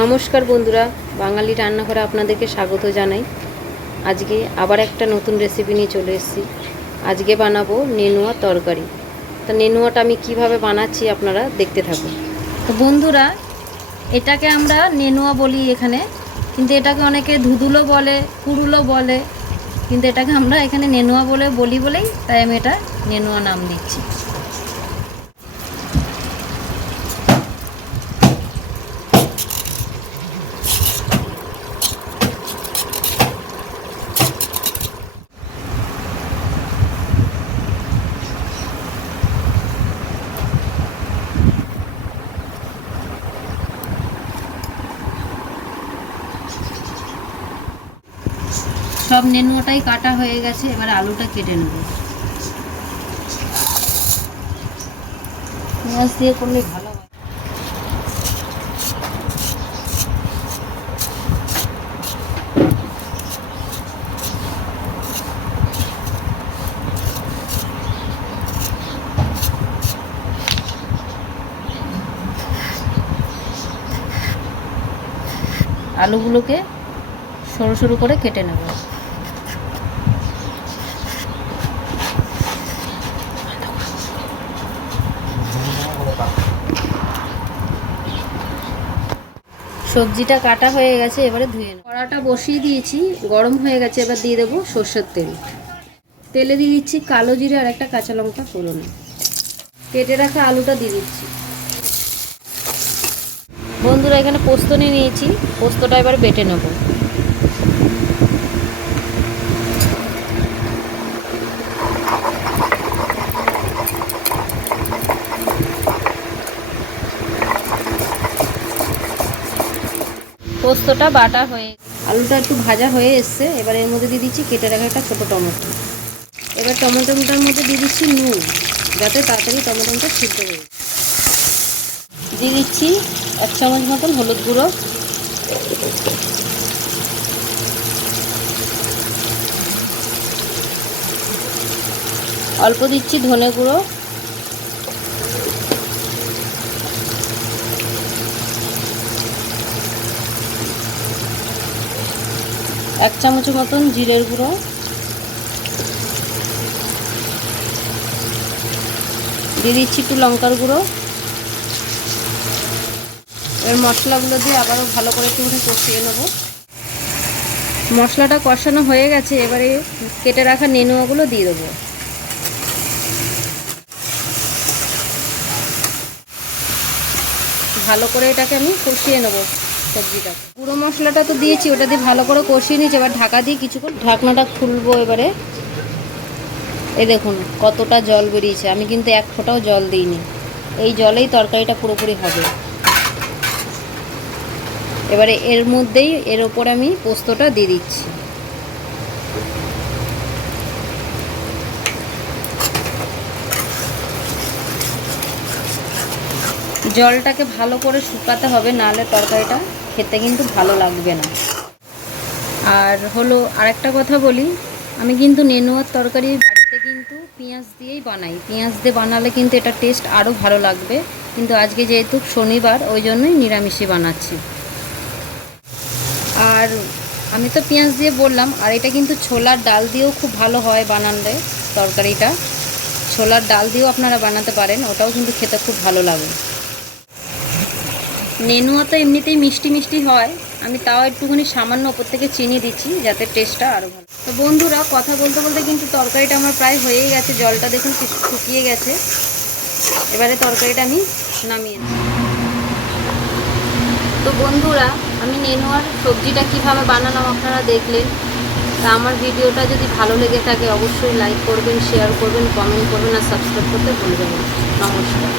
নমস্কার বন্ধুরা, বাঙালি রান্নাঘরে আপনাদেরকে স্বাগত জানাই। আজকে আবার একটা নতুন রেসিপি নিয়ে চলে এসেছি। আজকে বানাবো নেনুয়া তরকারি। তো নেনুয়াটা আমি কিভাবে বানাচ্ছি আপনারা দেখতে থাকুন। তো বন্ধুরা, এটাকে আমরা নেনুয়া বলি এখানে, কিন্তু এটাকে অনেকে ধুদুলো বলে, কুড়ুলো বলে, কিন্তু এটাকে আমরা এখানে নেনুয়া বলি বলেই তাই আমি এটা নেনুয়া নাম দিচ্ছি। সব নেনুয়াটাই কাটা হয়ে গেছে, এবার আলুটা কেটে নেব। পেঁয়াজ দিয়ে করলে ভালো হয়। আলুগুলোকে সরু সরু করে কেটে নেব। সবজিটা কাটা হয়ে গেছে, এবারে ধুয়ে নেব। কড়াটা বসিয়ে দিয়েছি, গরম হয়ে গেছে। এবার দিয়ে দেবো সর্ষের তেল। তেলে দিয়ে দিচ্ছি কালো জিরে আর একটা কাঁচা লঙ্কা ফোড়নে। কেটে রাখা আলুটা দিয়ে দিচ্ছি। বন্ধুরা, এখানে পোস্ত নিয়ে নিয়েছি, পোস্তটা এবার বেটে নেব। পোস্তটা বাটা হয়ে আলুটা একটু ভাজা হয়ে এসছে, এবার এর মধ্যে দিয়ে দিচ্ছি কেটে রাখা একটা ছোটো টমেটো। এবার টমেটোটার মধ্যে দিয়ে দিচ্ছি নুন, যাতে তাড়াতাড়ি টমেটোটা সিদ্ধ হয়ে যায়। দিয়ে দিচ্ছি 1 চামচ মতন হলুদ গুঁড়ো, অল্প দিচ্ছি ধনে গুঁড়ো, এক চামচ মতন জিরের গুঁড়ো, দিয়ে দিচ্ছি একটু লঙ্কার গুঁড়ো। এবার মশলাগুলো দিয়ে আবারও ভালো করে একটু কষিয়ে নেব। মশলাটা কষানো হয়ে গেছে, এবারে কেটে রাখা নেনুয়াগুলো দিয়ে দেবো। ভালো করে এটাকে আমি কষিয়ে নেব সবজিটা। গুঁড়ো মশলাটা তো দিয়েছি, ওটা দিয়ে ভালো করে কষিয়ে নিয়েছি। এবার ঢাকা দিয়ে কিছুক্ষণ ঢাকনাটা খুলবো। এবারে এই দেখুন কতটা জল বেরিয়েছে, আমি কিন্তু এক ফোঁটাও জল দিইনি। এই জলেই তরকারিটা পুরোপুরি হবে। এবারে এর ওপরে আমি পোস্তটা দিয়ে দিচ্ছি। জলটাকে ভালো করে শুকাতে হবে, নাহলে তরকারিটা খেতে কিন্তু ভালো লাগবে না। আর হলো আরেকটা কথা বলি, আমি কিন্তু নেনুয়ার তরকারি বাড়িতে কিন্তু পেঁয়াজ দিয়েই বানাই। পেঁয়াজ দিয়ে বানালে কিন্তু এটা টেস্ট আরও ভালো লাগবে, কিন্তু আজকে যেহেতু শনিবার ওই জন্যই নিরামিষই বানাচ্ছি। আর আমি তো পেঁয়াজ দিয়ে বললাম, আর এটা কিন্তু ছোলার ডাল দিয়েও খুব ভালো হয় বানালে তরকারিটা। ছোলার ডাল দিয়েও আপনারা বানাতে পারেন, ওটাও কিন্তু খেতে খুব ভালো লাগে। নেনুয়া তো এমনিতেই মিষ্টি মিষ্টি হয়, আমি তাও একটুখানি সামান্য ওপর থেকে চিনি দিচ্ছি যাতে টেস্টটা আরও ভালো। তো বন্ধুরা, কথা বলতে বলতে কিন্তু তরকারিটা আমার প্রায় হয়েই গেছে। জলটা দেখুন শুকিয়ে গেছে। এবারে তরকারিটা আমি নামিয়ে নেব। তো বন্ধুরা, আমি নেনুয়ার সবজিটা কিভাবে বানালাম আপনারা দেখলেন। তা আমার ভিডিওটা যদি ভালো লেগে থাকে অবশ্যই লাইক করবেন, শেয়ার করবেন, কমেন্ট করবেন আর সাবস্ক্রাইব করতে ভুলবেন না। নমস্কার।